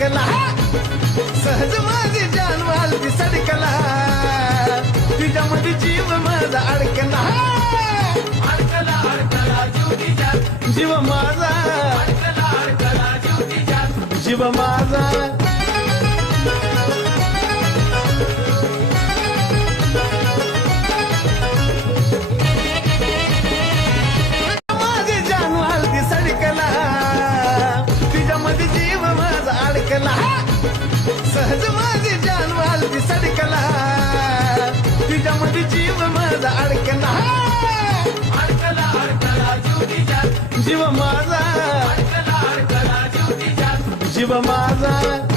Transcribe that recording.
अडकला सहज माझी जान वालती सडकला तुझ्यामध्ये जीव माझा अडकला अडकला अडकला जीव तिच्यात जीव माझा अडकला अडकला जीव तिच्यात जीव माझा माझी जान वालती सडकला तुझ्यामध्ये जीव माझा अडकला सहज माझी जान वालती सडकला तुझ्यामध्ये जीव माझा अडकला अडकला अडकला जीव तिच्यात जीव माझा अडकला अडकला जीव तिच्यात जीव माझा